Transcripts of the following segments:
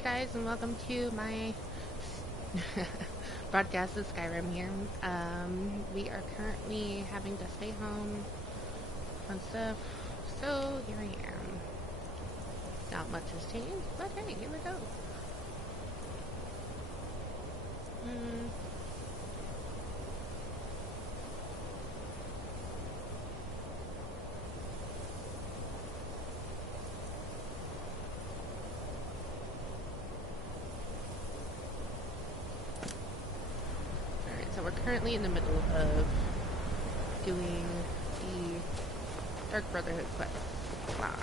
Hey guys, and welcome to my broadcast of Skyrim here. We are currently having to stay home and stuff, so here I am. Not much has changed, but hey, here we go. So we're currently in the middle of doing the Dark Brotherhood quest. Wow.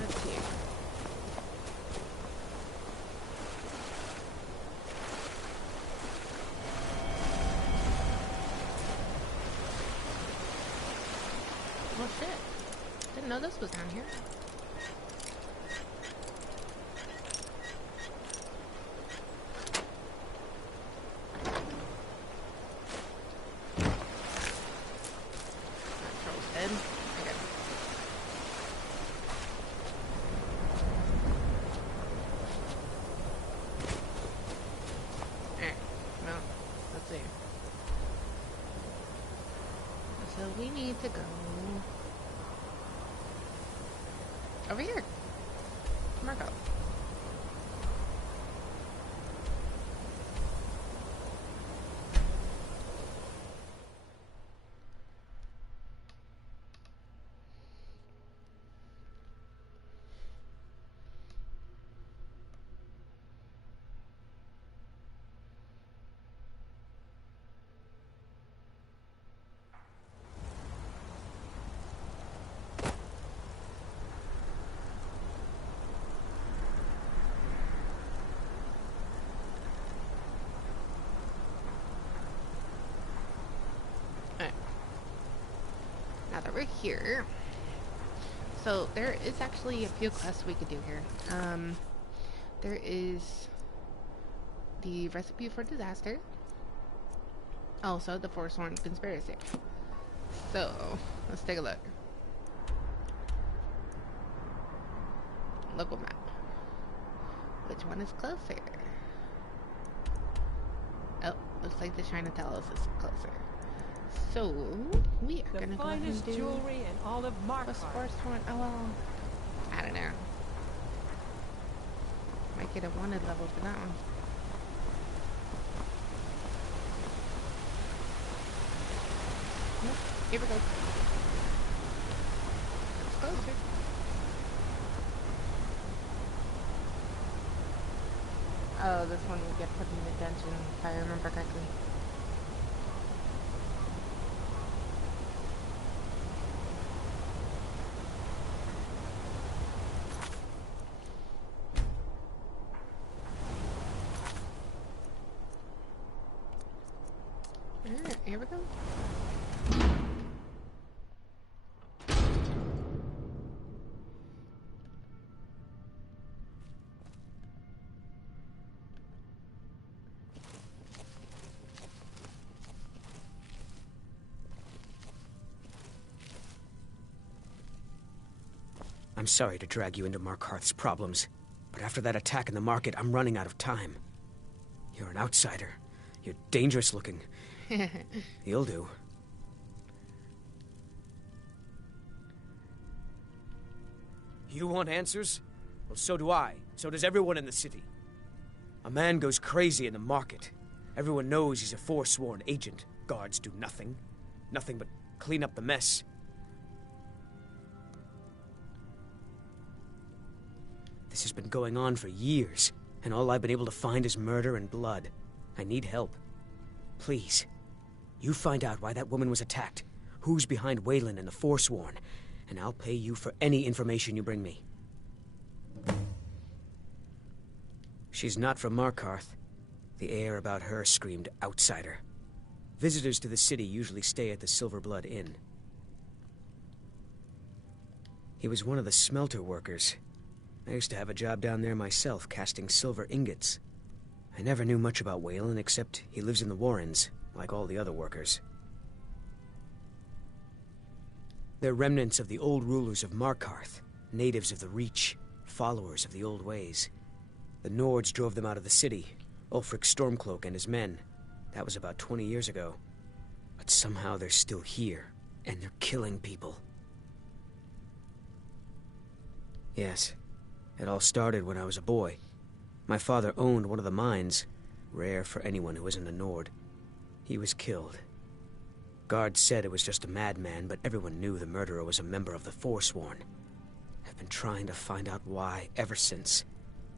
Let's see. Oh shit. Didn't know this was down here. Control's dead. Okay. Alright. Well, let's see. So we need to go over here. Marco. Now that we're here, so there is actually a few quests we could do here. There is the recipe for disaster, also the Forsworn conspiracy. So let's take a look. Local map. Which one is closer? Oh, looks like the China Talos is closer. So we are gonna go ahead and do jewelry and all of Mark. what's the first one? Oh well, I don't know. Might get a wanted level for that one. Nope. Here we go. It's closer. Oh, this one will get put in the dungeon if I remember correctly. Alright, here we go. I'm sorry to drag you into Markarth's problems, but after that attack in the market, I'm running out of time. You're an outsider. You're dangerous looking. You'll do. You want answers? Well, so do I. So does everyone in the city. A man goes crazy in the market. Everyone knows he's a forsworn agent. Guards do nothing. Nothing but clean up the mess. This has been going on for years, and all I've been able to find is murder and blood. I need help. Please, you find out why that woman was attacked, who's behind Waylon and the Forsworn, and I'll pay you for any information you bring me. She's not from Markarth. The air about her screamed outsider. Visitors to the city usually stay at the Silverblood Inn. He was one of the smelter workers. I used to have a job down there myself, casting silver ingots. I never knew much about Waylon, except he lives in the Warrens, like all the other workers. They're remnants of the old rulers of Markarth, natives of the Reach, followers of the old ways. The Nords drove them out of the city, Ulfric Stormcloak and his men. That was about 20 years ago. But somehow they're still here, and they're killing people. Yes, it all started when I was a boy. My father owned one of the mines, rare for anyone who isn't a Nord. He was killed. Guards said it was just a madman, but everyone knew the murderer was a member of the Forsworn. I've been trying to find out why ever since.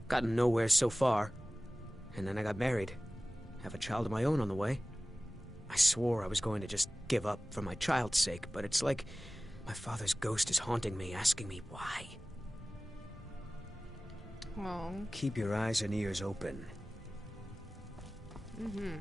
Gotten nowhere so far. And then I got married. Have a child of my own on the way. I swore I was going to just give up for my child's sake, but it's like my father's ghost is haunting me, asking me why. Oh. Keep your eyes and ears open. Mm-hmm.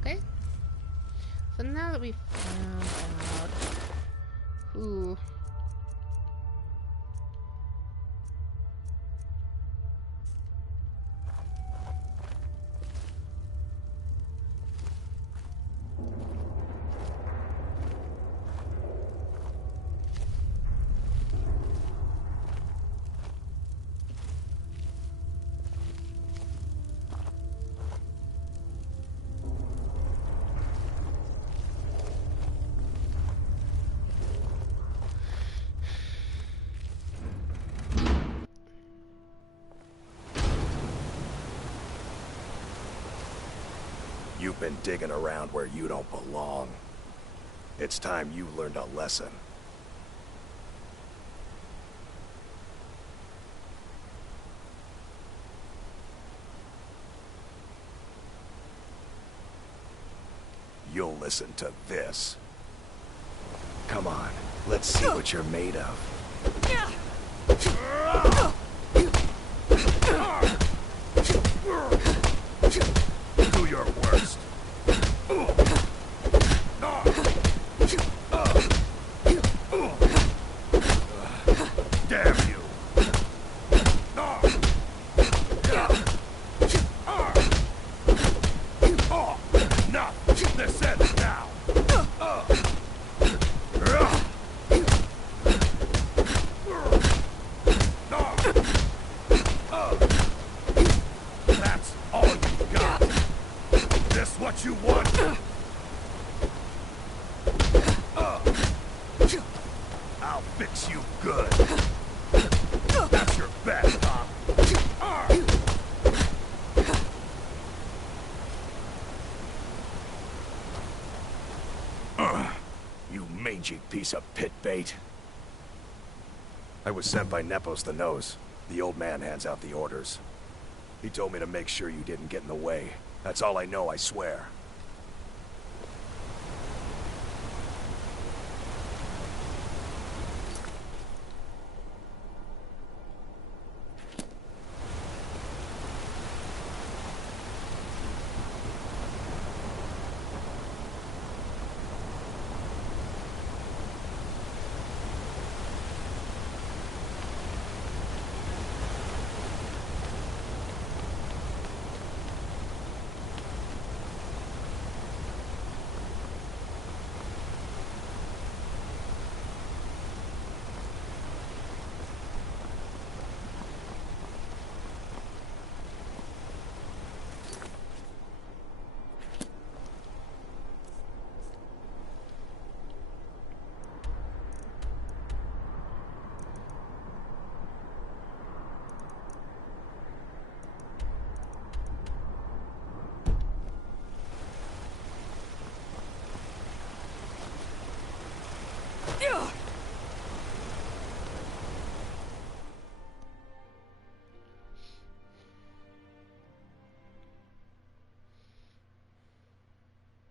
Okay. So now that we found out who You've been digging around where you don't belong. It's time you learned a lesson. You'll listen to this. Come on, let's see what you're made of. Do your worst. Damn you. what you want? I'll fix you good. That's your best, huh? You mangy piece of pit bait. I was sent by Nepos the Nose. The old man hands out the orders. He told me to make sure you didn't get in the way. That's all I know, I swear.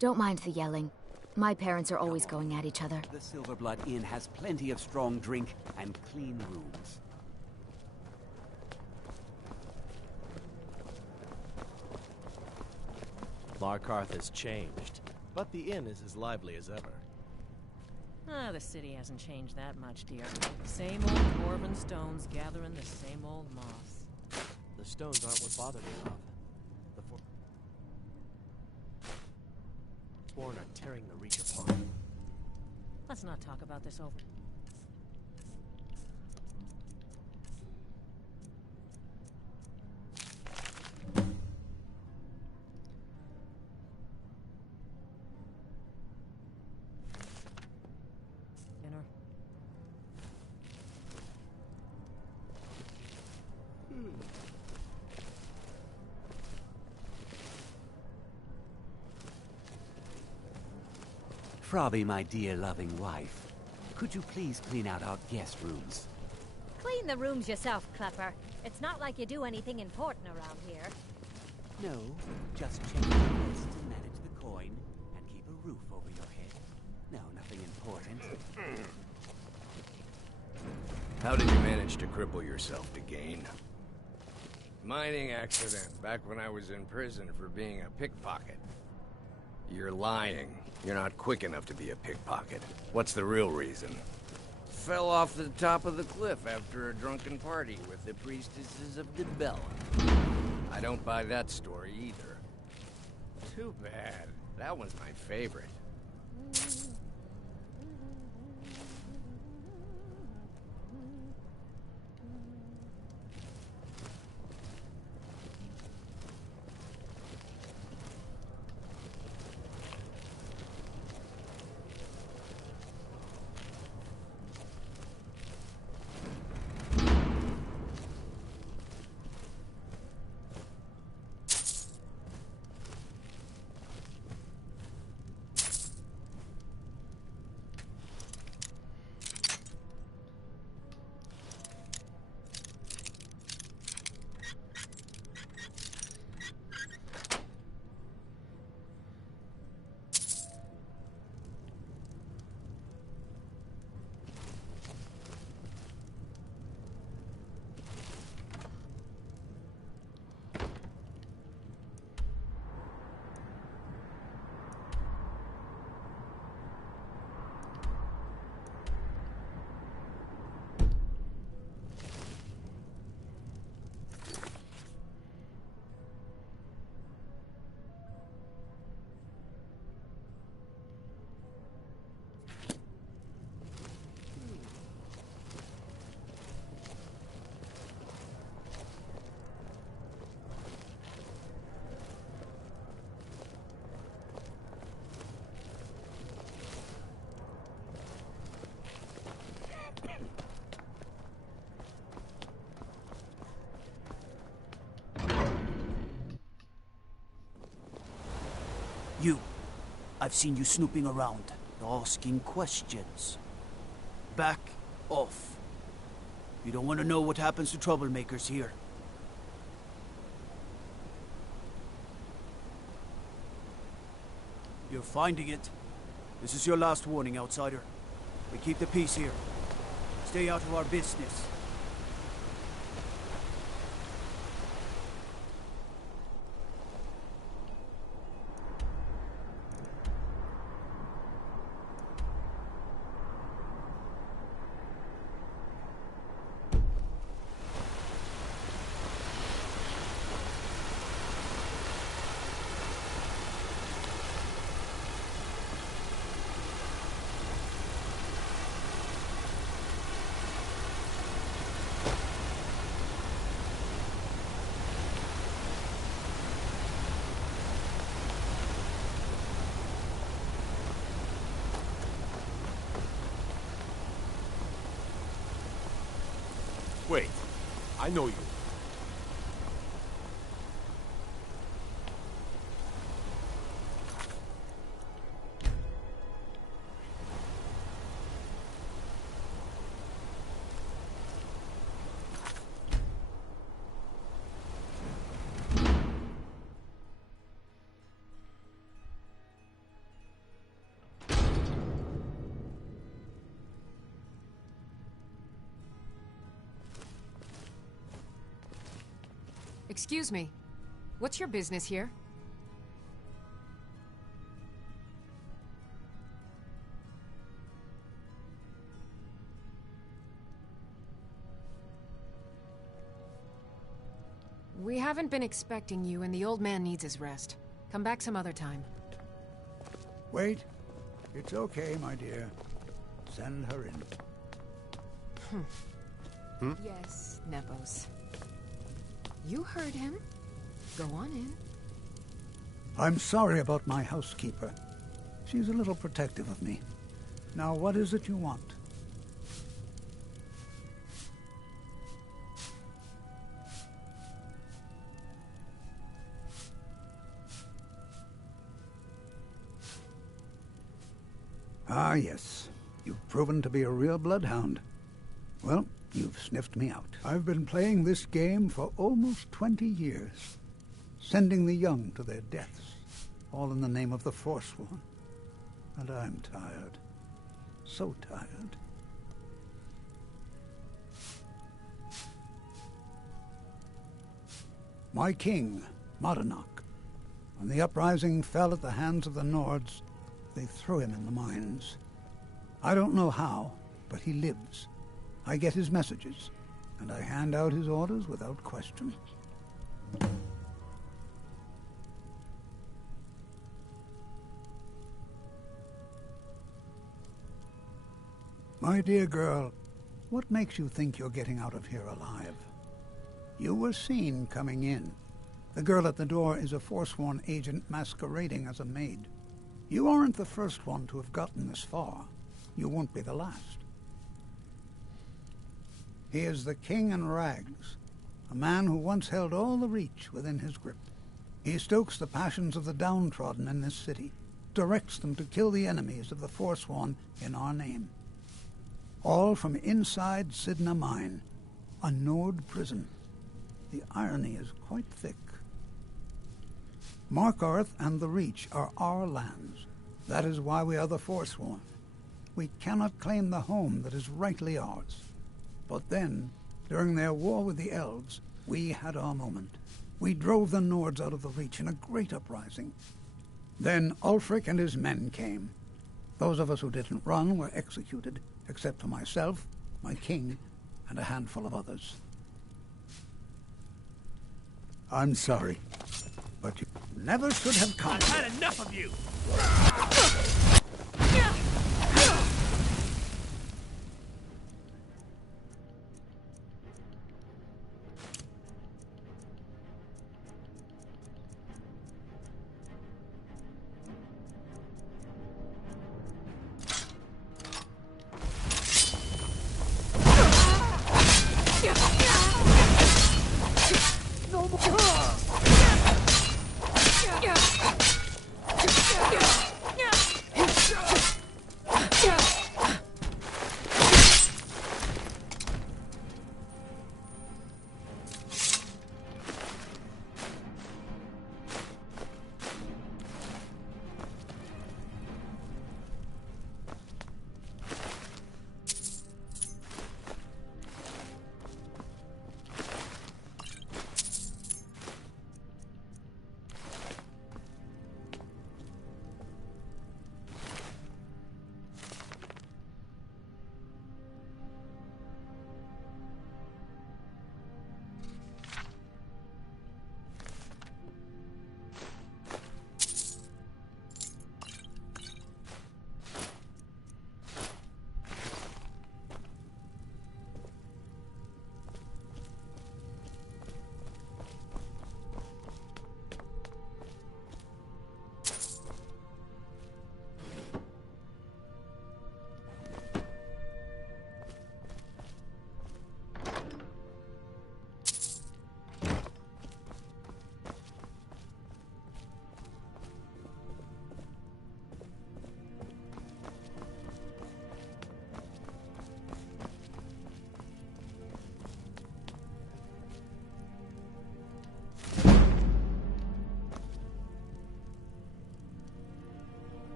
Don't mind the yelling. My parents are always going at each other. The Silverblood Inn has plenty of strong drink and clean rooms. Larkarth has changed, but the inn is as lively as ever. Ah, the city hasn't changed that much, dear. Same old dwarven stones gathering the same old moss. The stones aren't what bother me, love. The Sworn are tearing the Reach apart. Let's not talk about this over. Dinner. Frobby, my dear loving wife, could you please clean out our guest rooms? Clean the rooms yourself, Klepper. It's not like you do anything important around here. No, just check the list and manage the coin and keep a roof over your head. No, nothing important. How did you manage to cripple yourself to gain? Mining accident, back when I was in prison for being a pickpocket. You're lying. You're not quick enough to be a pickpocket. What's the real reason? Fell off the top of the cliff after a drunken party with the priestesses of the Bella. I don't buy that story either. Too bad. That one's my favorite. You. I've seen you snooping around, asking questions. Back off. You don't want to know what happens to troublemakers here. You're finding it. This is your last warning, outsider. We keep the peace here. Stay out of our business. Wait, I know you. Excuse me. What's your business here? We haven't been expecting you, and the old man needs his rest. Come back some other time. Wait. It's okay, my dear. Send her in. Yes, Nepos. You heard him. Go on in. I'm sorry about my housekeeper. She's a little protective of me. Now, what is it you want? Ah, yes. You've proven to be a real bloodhound. Well, you've sniffed me out. I've been playing this game for almost 20 years, sending the young to their deaths, all in the name of the Forsworn. And I'm tired. So tired. My king, Modernach, when the uprising fell at the hands of the Nords, they threw him in the mines. I don't know how, but he lives. I get his messages, and I hand out his orders without question. My dear girl, what makes you think you're getting out of here alive? You were seen coming in. The girl at the door is a Forsworn agent masquerading as a maid. You aren't the first one to have gotten this far. You won't be the last. He is the King in Rags, a man who once held all the Reach within his grip. He stokes the passions of the downtrodden in this city, directs them to kill the enemies of the Forsworn in our name. All from inside Sidna Mine, a Nord prison. The irony is quite thick. Markarth and the Reach are our lands. That is why we are the Forsworn. We cannot claim the home that is rightly ours. But then, during their war with the elves, we had our moment. We drove the Nords out of the Reach in a great uprising. Then Ulfric and his men came. Those of us who didn't run were executed, except for myself, my king, and a handful of others. I'm sorry, but you never should have come. I've had enough of you!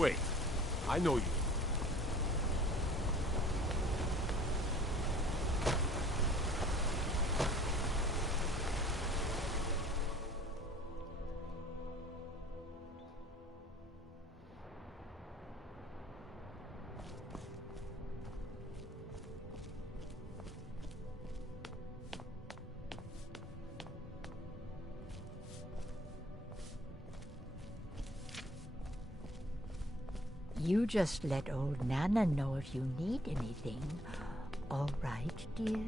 Wait, I know you. You just let old Nana know if you need anything. All right, dear?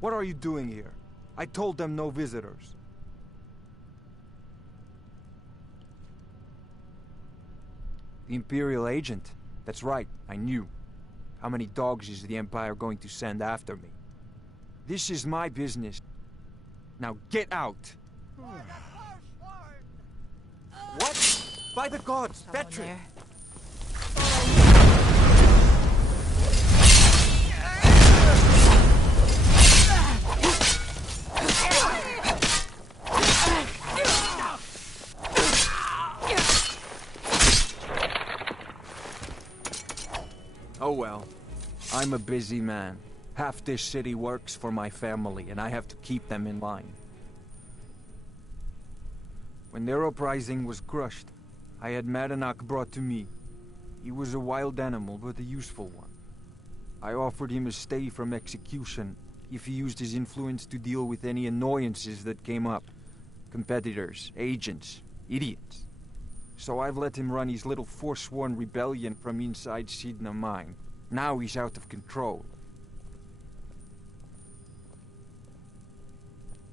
What are you doing here? I told them no visitors. The Imperial agent? That's right, I knew. How many dogs is the Empire going to send after me? This is my business. Now get out! What? By the gods, Vetri! Oh well, I'm a busy man. Half this city works for my family, and I have to keep them in line. When their uprising was crushed, I had Madanak brought to me. He was a wild animal, but a useful one. I offered him a stay from execution if he used his influence to deal with any annoyances that came up. Competitors, agents, idiots. So I've let him run his little forsworn rebellion from inside Sidna Mine. Now he's out of control.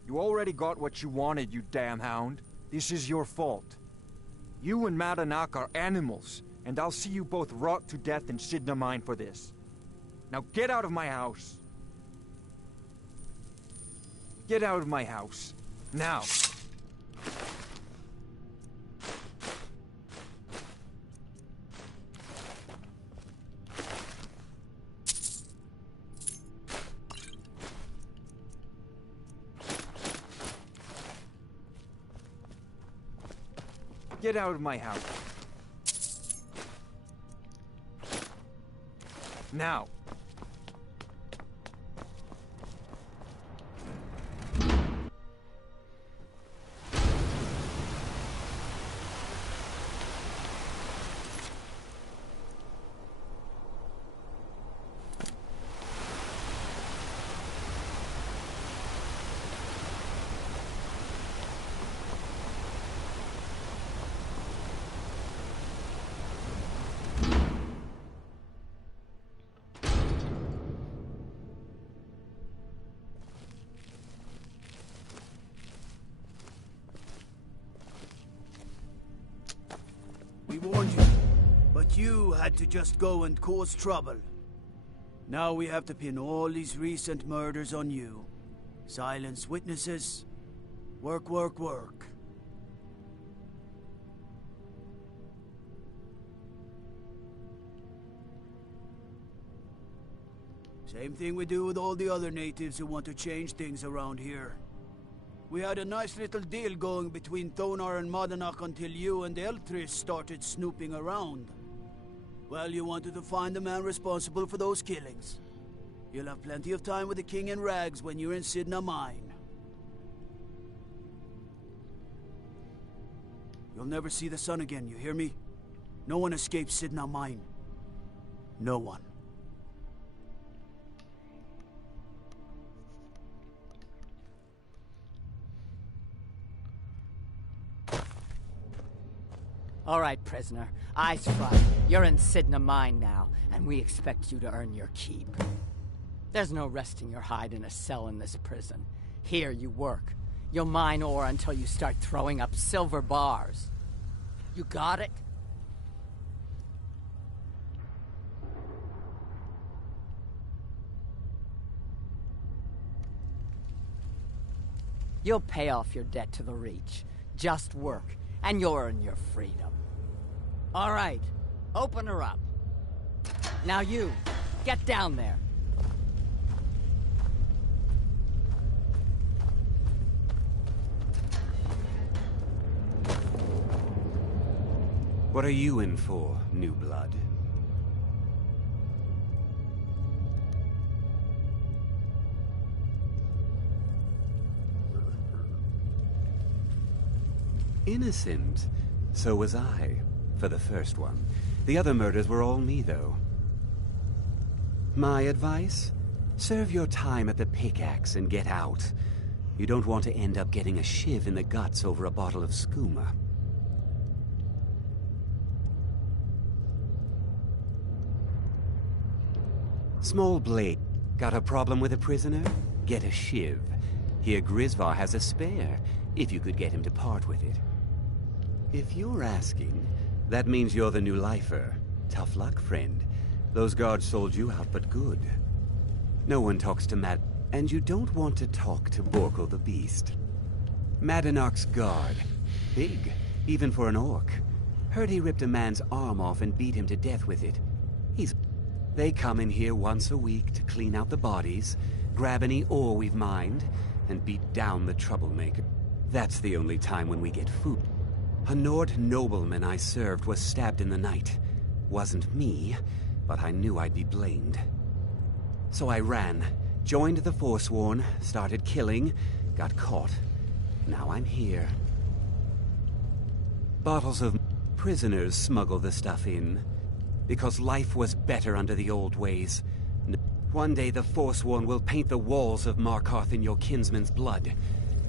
You already got what you wanted, you damn hound. This is your fault. You and Madanak are animals, and I'll see you both rot to death in Sidna Mine for this. Now get out of my house. Get out of my house. Now. Get out of my house. Now. We warned you, but you had to just go and cause trouble. Now we have to pin all these recent murders on you. Silence witnesses. Work, work, work. Same thing we do with all the other natives who want to change things around here. We had a nice little deal going between Thonar and Madanak until you and Eltris started snooping around. Well, you wanted to find the man responsible for those killings. You'll have plenty of time with the king in rags when you're in Sidna Mine. You'll never see the sun again, you hear me? No one escapes Sidna Mine. No one. All right, prisoner. Eyes front. You're in Sidna Mine now, and we expect you to earn your keep. There's no resting your hide in a cell in this prison. Here you work. You'll mine ore until you start throwing up silver bars. You got it? You'll pay off your debt to the Reach. Just work, and you'll earn your freedom. All right, open her up. Now you, get down there. What are you in for, new blood? Innocent. So was I, for the first one. The other murders were all me, though. My advice? Serve your time at the pickaxe and get out. You don't want to end up getting a shiv in the guts over a bottle of skooma. Small blade. Got a problem with a prisoner? Get a shiv. Here Grisvar has a spare, if you could get him to part with it. If you're asking, that means you're the new lifer. Tough luck, friend. Those guards sold you out, but good. No one talks to Mad... And you don't want to talk to Borko the Beast. Madanach's guard. Big, even for an orc. Heard he ripped a man's arm off and beat him to death with it. They come in here once a week to clean out the bodies, grab any ore we've mined, and beat down the troublemaker. That's the only time when we get food. A Nord nobleman I served was stabbed in the night. Wasn't me, but I knew I'd be blamed. So I ran, joined the Forsworn, started killing, got caught. Now I'm here. Bottles of prisoners smuggle the stuff in. Because life was better under the old ways. One day the Forsworn will paint the walls of Markarth in your kinsman's blood.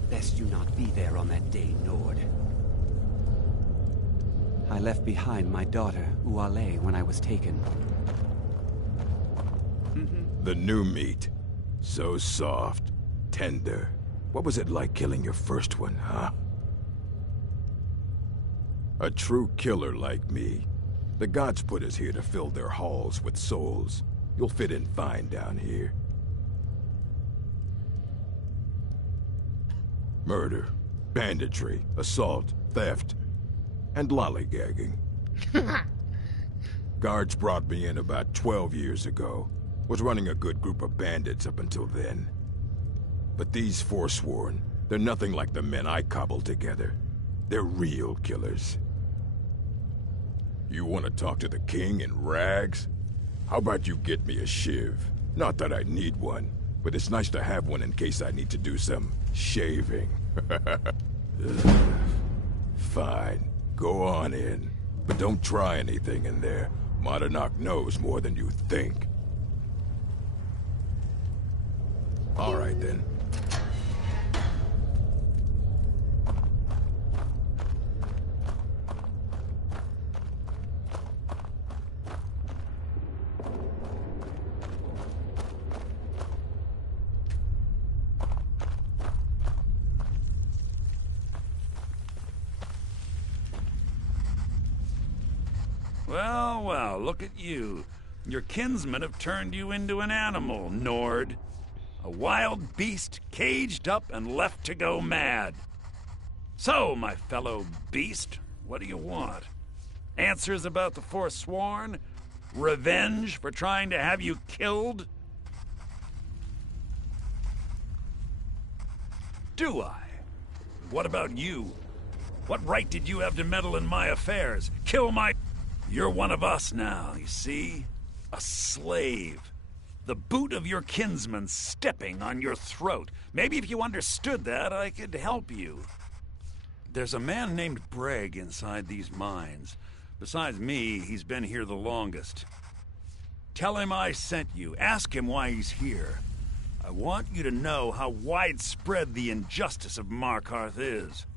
Best you not be there on that day, Nord. I left behind my daughter, Uale, when I was taken. The new meat. So soft, tender. What was it like killing your first one, huh? A true killer like me. The gods put us here to fill their halls with souls. You'll fit in fine down here. Murder, banditry, assault, theft, and lollygagging. Guards brought me in about 12 years ago. Was running a good group of bandits up until then. But these Forsworn, they're nothing like the men I cobbled together. They're real killers. You want to talk to the king in rags? How about you get me a shiv? Not that I need one, but it's nice to have one in case I need to do some shaving. Fine, go on in. But don't try anything in there. Madanach knows more than you think. All right then. Well, well, look at you. Your kinsmen have turned you into an animal, Nord. A wild beast caged up and left to go mad. So, my fellow beast, what do you want? Answers about the Forsworn? Revenge for trying to have you killed? Do I? What about you? What right did you have to meddle in my affairs? Kill my... You're one of us now, you see? A slave. The boot of your kinsman stepping on your throat. Maybe if you understood that, I could help you. There's a man named Breg inside these mines. Besides me, he's been here the longest. Tell him I sent you. Ask him why he's here. I want you to know how widespread the injustice of Markarth is.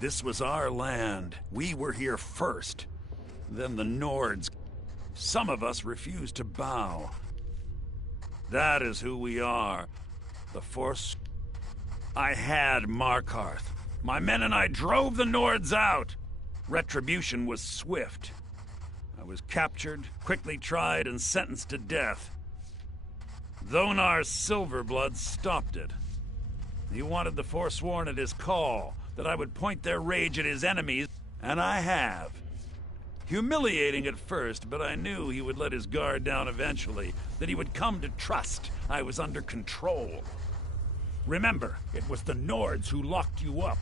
This was our land. We were here first. Then the Nords. Some of us refused to bow. That is who we are. The Force. I had Markarth. My men and I drove the Nords out. Retribution was swift. I was captured, quickly tried, and sentenced to death. Thonar's Silverblood stopped it. He wanted the Forsworn at his call, that I would point their rage at his enemies, and I have. Humiliating at first, but I knew he would let his guard down eventually, that he would come to trust I was under control. Remember, it was the Nords who locked you up.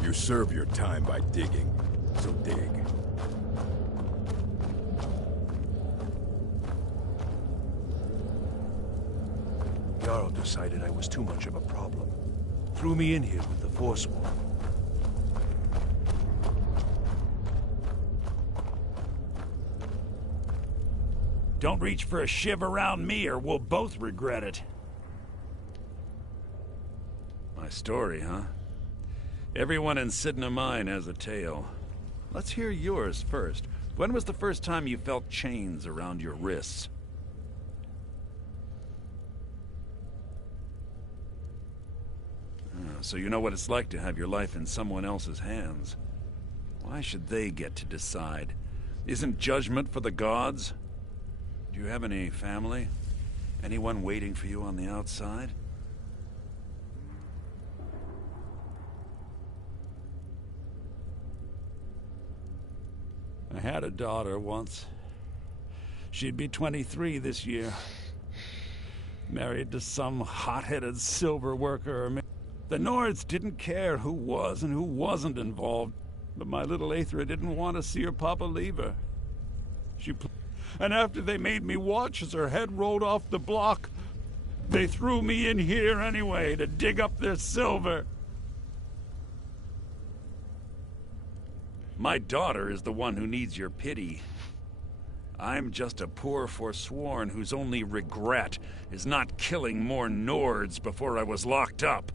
You serve your time by digging, so dig. Jarl decided I was too much of a problem. Threw me in here with the Forsworn. Don't reach for a shiv around me or we'll both regret it. My story, huh? Everyone in Sidna Mine has a tale. Let's hear yours first. When was the first time you felt chains around your wrists? So you know what it's like to have your life in someone else's hands. Why should they get to decide? Isn't judgment for the gods? Do you have any family? Anyone waiting for you on the outside? I had a daughter once. She'd be 23 this year. Married to some hot-headed silver worker. The Nords didn't care who was and who wasn't involved, but my little Aethra didn't want to see her papa leave her. And after they made me watch as her head rolled off the block, they threw me in here anyway to dig up their silver. My daughter is the one who needs your pity. I'm just a poor Forsworn whose only regret is not killing more Nords before I was locked up.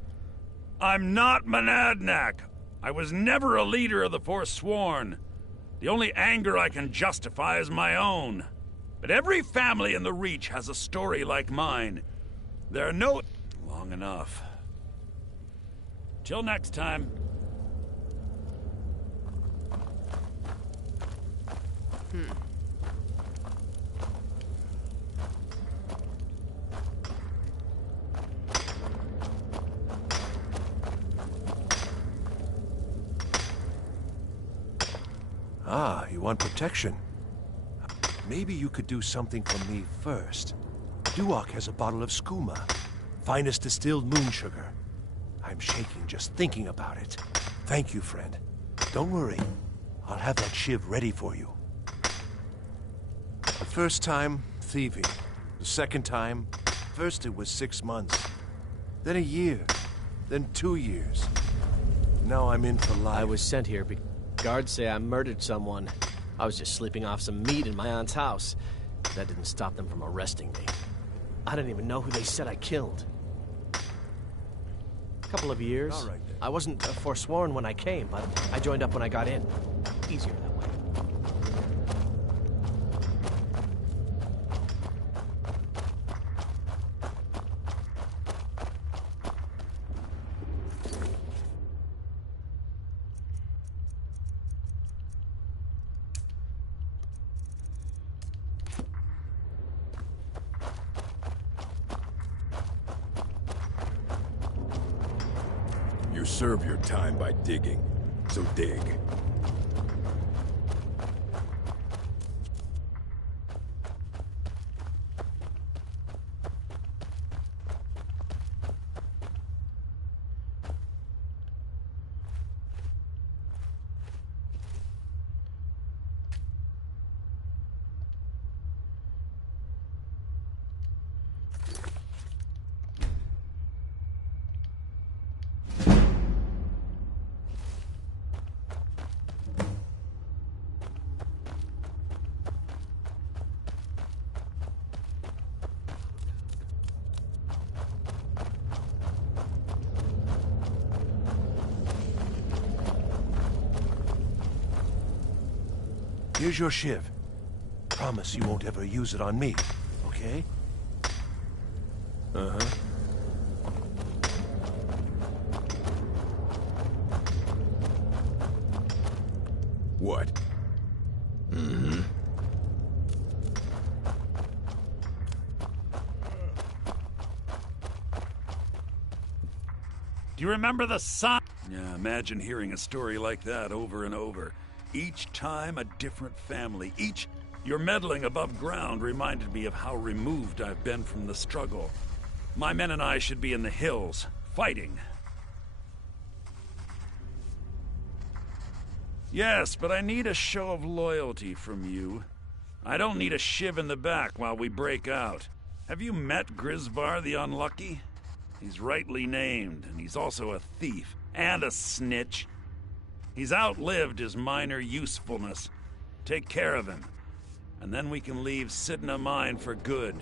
I'm not Monadnock. I was never a leader of the Forsworn. The only anger I can justify is my own. But every family in the Reach has a story like mine. There are no... Long enough. Till next time. Ah, you want protection? Maybe you could do something for me first. Duok has a bottle of skooma, finest distilled moon sugar. I'm shaking just thinking about it. Thank you, friend. Don't worry. I'll have that shiv ready for you. The first time, thieving. The second time, first it was 6 months. Then a year. Then 2 years. Now I'm in for life. I was sent here because guards say I murdered someone. I was just sleeping off some meat in my aunt's house. That didn't stop them from arresting me. I didn't even know who they said I killed. A couple of years. All right, then. I wasn't forsworn when I came, but I joined up when I got in. Easier that way. You serve your time by digging, so dig. Here's your shiv. Promise you won't ever use it on me, okay? Uh-huh. What? Mm-hmm. Do you remember the sun? Yeah, imagine hearing a story like that over and over. Each time a different family. Your meddling above ground reminded me of how removed I've been from the struggle. My men and I should be in the hills, fighting. Yes, but I need a show of loyalty from you. I don't need a shiv in the back while we break out. Have you met Grisvar the Unlucky? He's rightly named, and he's also a thief and a snitch. He's outlived his minor usefulness. Take care of him, and then we can leave Sidna Mine for good.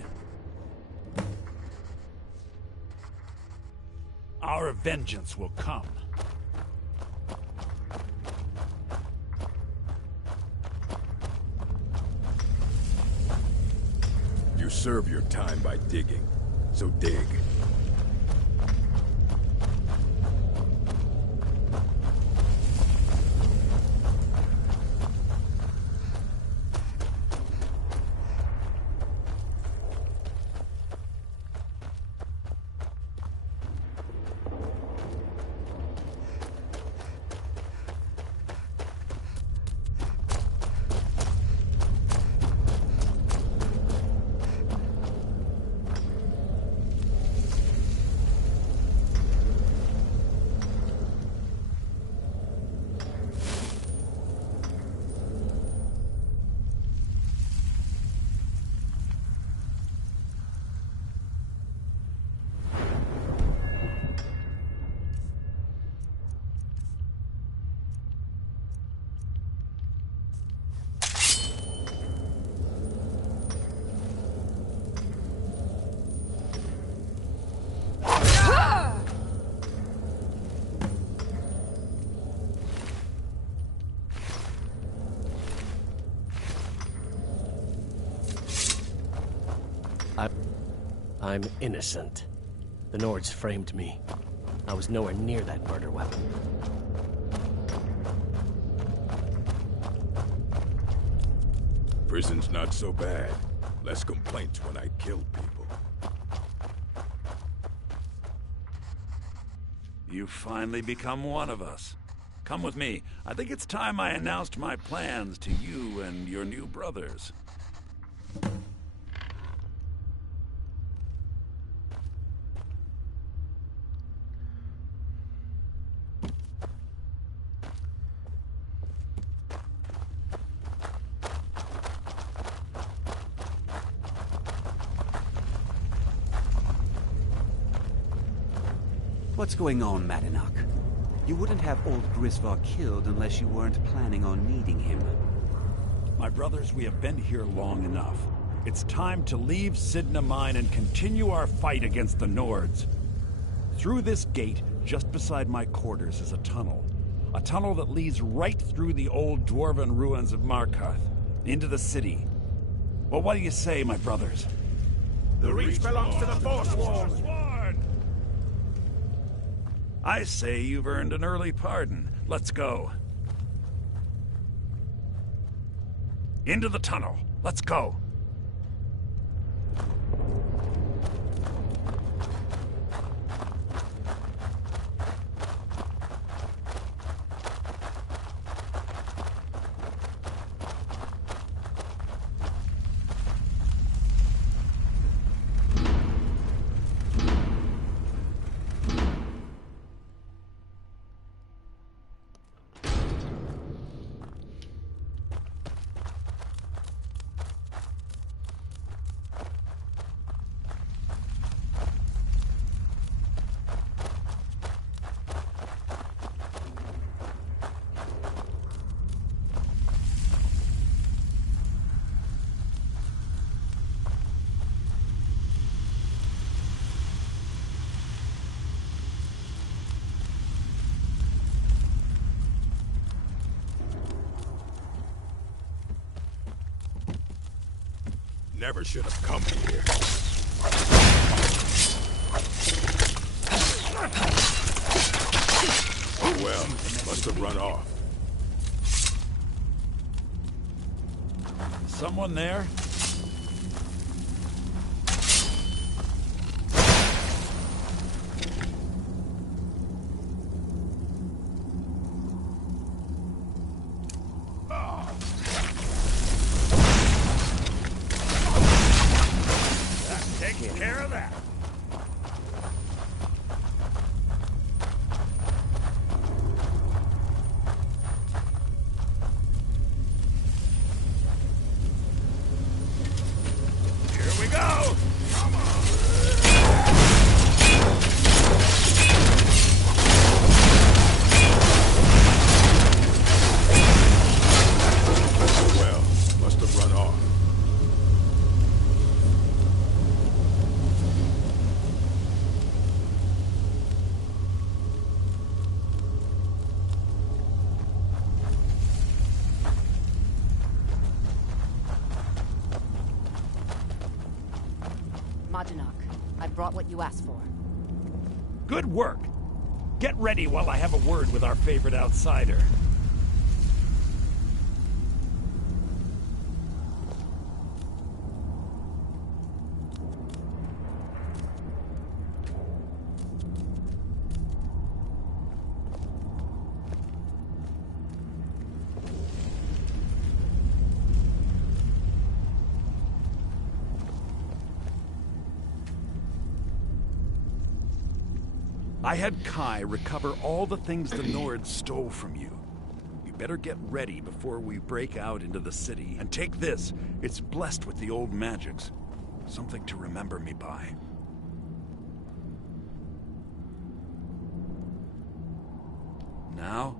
Our vengeance will come. You serve your time by digging, so dig. I'm innocent. The Nords framed me. I was nowhere near that murder weapon. Prison's not so bad. Less complaints when I kill people. You've finally become one of us. Come with me. I think it's time I announced my plans to you and your new brothers. What's going on, Madanach? You wouldn't have old Grisvar killed unless you weren't planning on needing him. My brothers, we have been here long enough. It's time to leave Sidna Mine and continue our fight against the Nords. Through this gate, just beside my quarters, is a tunnel. A tunnel that leads right through the old dwarven ruins of Markarth, into the city. Well, what do you say, my brothers? The Reach belongs to the Forsworn! I say you've earned an early pardon. Let's go. Into the tunnel. Let's go. Never should have come here. Oh well, must have run off. Someone there? Taking care of that. Here we go. Come on. Well, must have run off. Madanok, I brought what you asked for. Good work. Get ready while I have a word with our favorite outsider. I had Kai recover all the things the Nords stole from you. You better get ready before we break out into the city. And take this. It's blessed with the old magics. Something to remember me by. Now,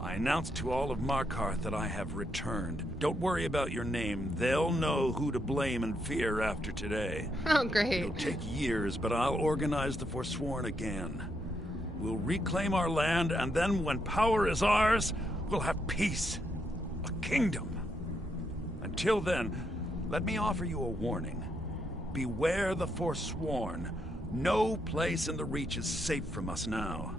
I announce to all of Markarth that I have returned. Don't worry about your name. They'll know who to blame and fear after today. Oh, great. It'll take years, but I'll organize the Forsworn again. We'll reclaim our land, and then when power is ours, we'll have peace. A kingdom. Until then, let me offer you a warning. Beware the Forsworn. No place in the Reach is safe from us now.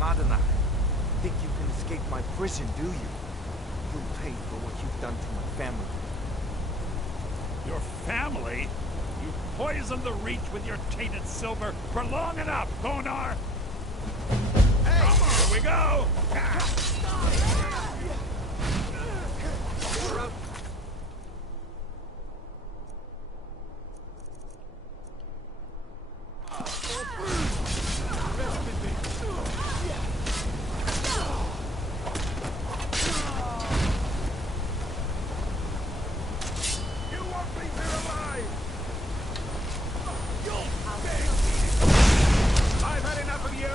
Madanok, think you can escape my prison, do you? You'll pay for what you've done to my family. Your family? You poisoned the Reach with your tainted silver for long enough, Gonar! Hey! Here we go! I've had enough of you!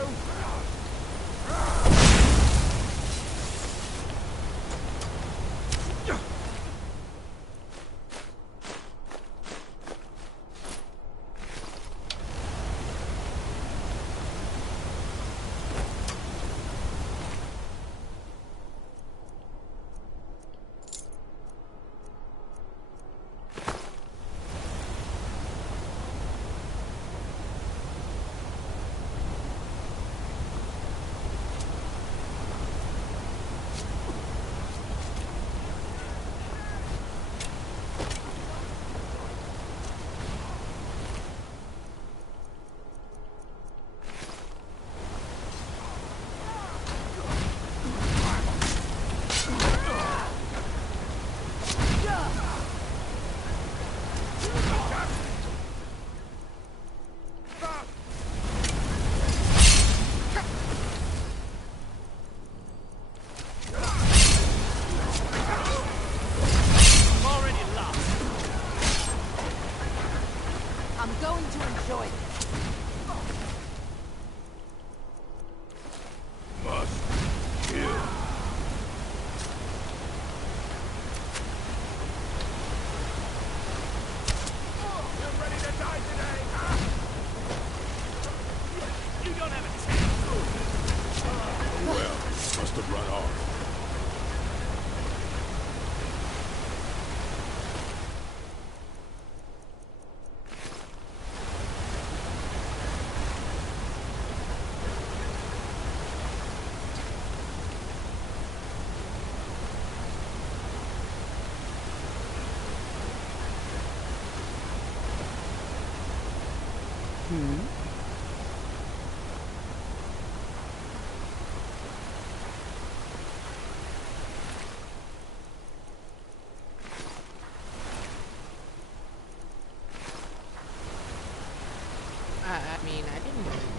I'm going to enjoy it. Must kill. You're ready to die today, huh? You don't have a chance. Well, must have run off. I mean, I didn't do anything.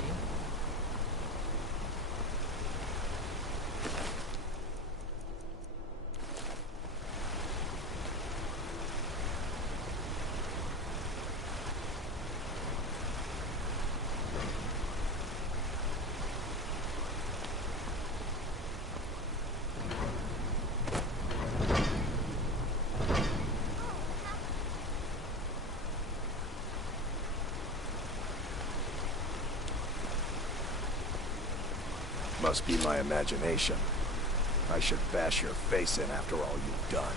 Must be my imagination. I should bash your face in after all you've done.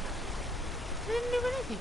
I didn't do anything.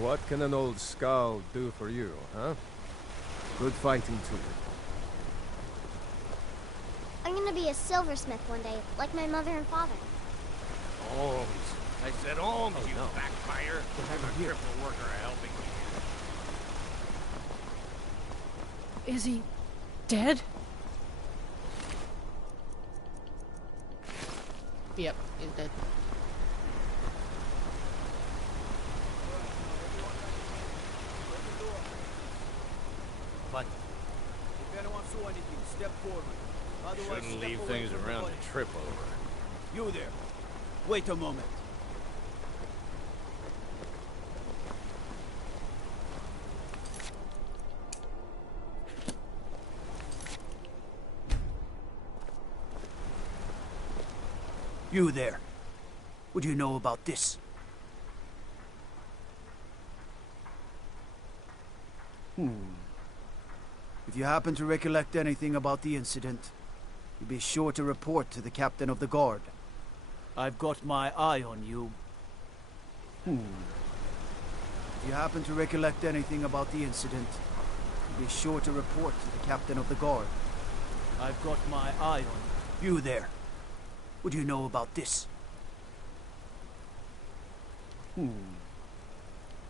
What can an old skull do for you, huh? Good fighting too. I'm gonna be a silversmith one day, like my mother and father. Holmes. I said Holmes, you no. backfire. I'm a cripple worker helping you. Is he dead? Yep, he's dead. But if anyone saw anything, step forward. Otherwise, Shouldn't step leave away things from the around body. to trip over. You there. Wait a moment. You there. What do you know about this? If you happen to recollect anything about the incident, you be sure to report to the captain of the guard. I've got my eye on you. If you happen to recollect anything about the incident, you be sure to report to the captain of the guard. I've got my eye on you. You there. What do you know about this?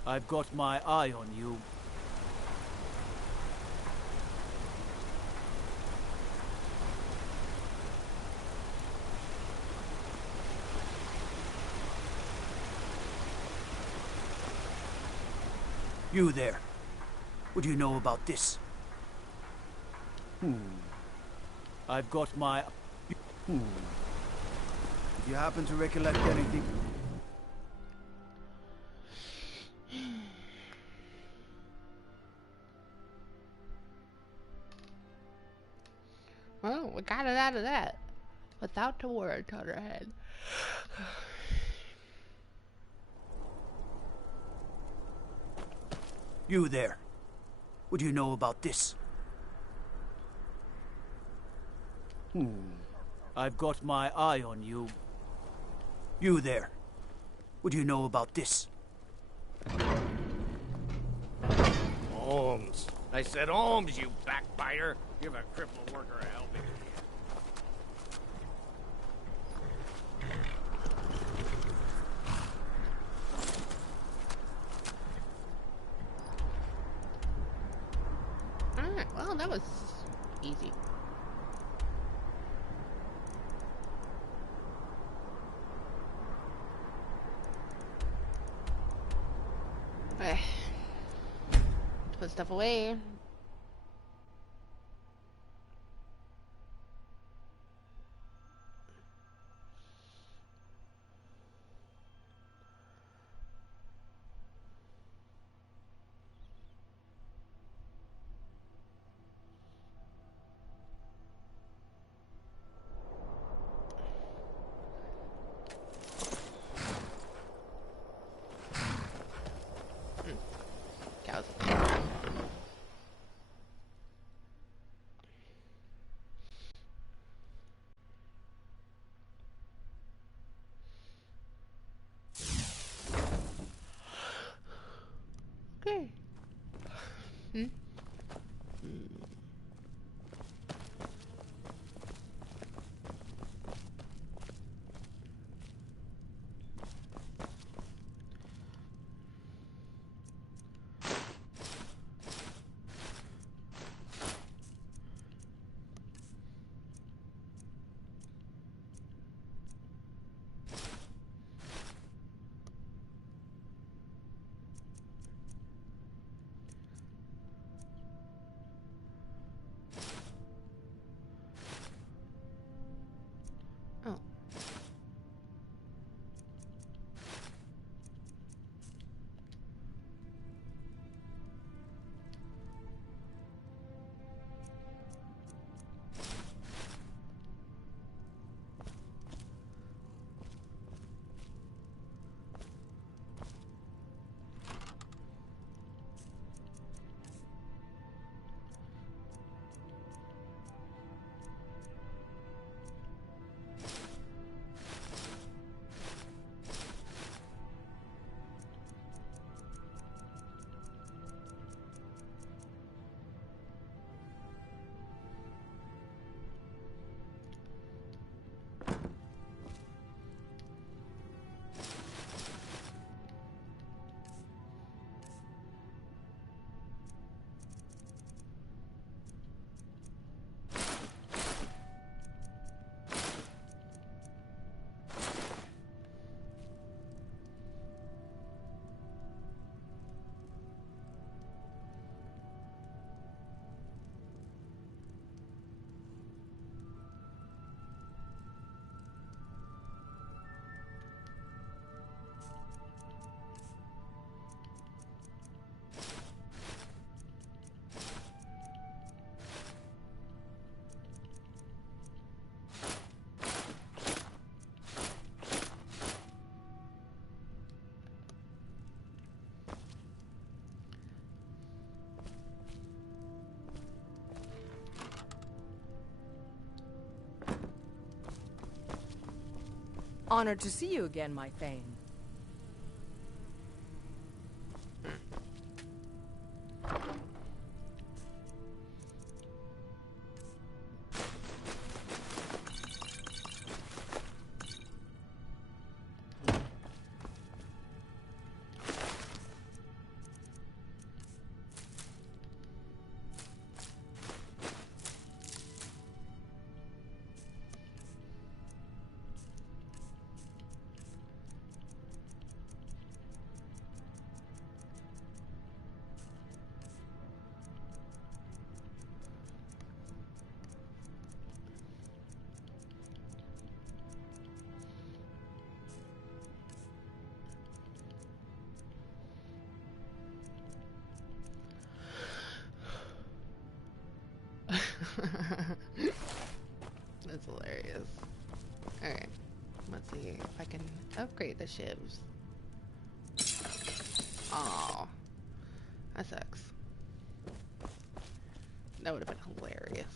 I've got my eye on you. You there. What do you know about this? I've got my... If you happen to recollect anything... Well, we got it out of that. Without the word on our head. You there. What do you know about this? I've got my eye on you. You there. What do you know about this? I said Holmes, you backbiter. Give a crippled worker a helping hand. Alright, well, that was easy. Okay. Put stuff away. Cows. Okay. Hmm? Oh. Honored to see you again, my Thane. That's hilarious. Alright. Let's see if I can upgrade the shivs. Aw. That sucks. That would have been hilarious.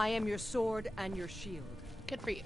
I am your sword and your shield. Good for you.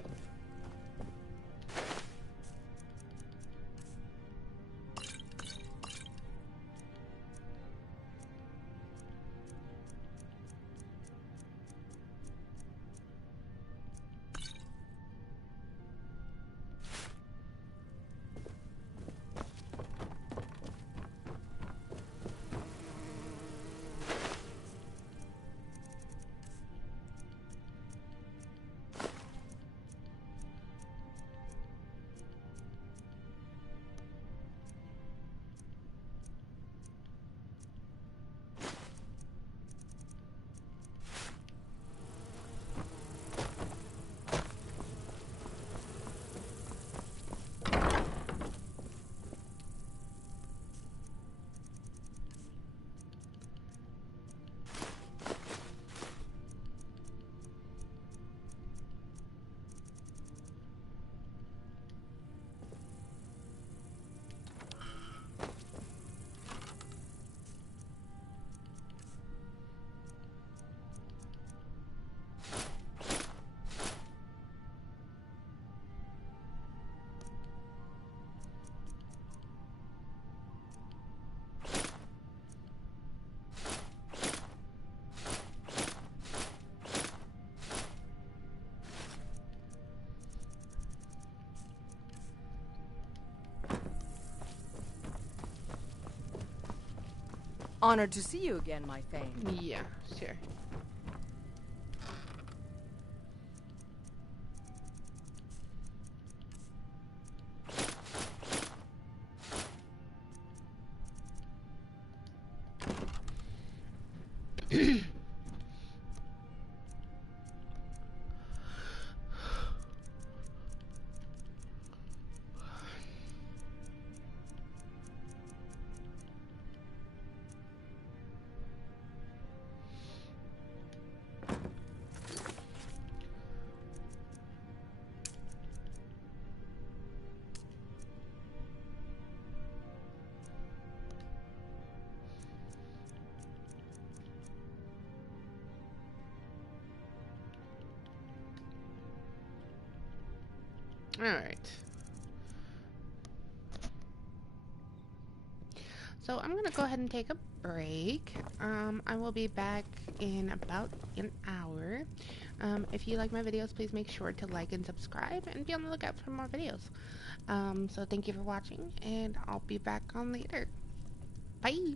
Honored to see you again, my Thane. Yeah, sure. Alright. So I'm going to go ahead and take a break. I will be back in about an hour. If you like my videos, please make sure to like and subscribe and be on the lookout for more videos. So thank you for watching, and I'll be back on later. Bye!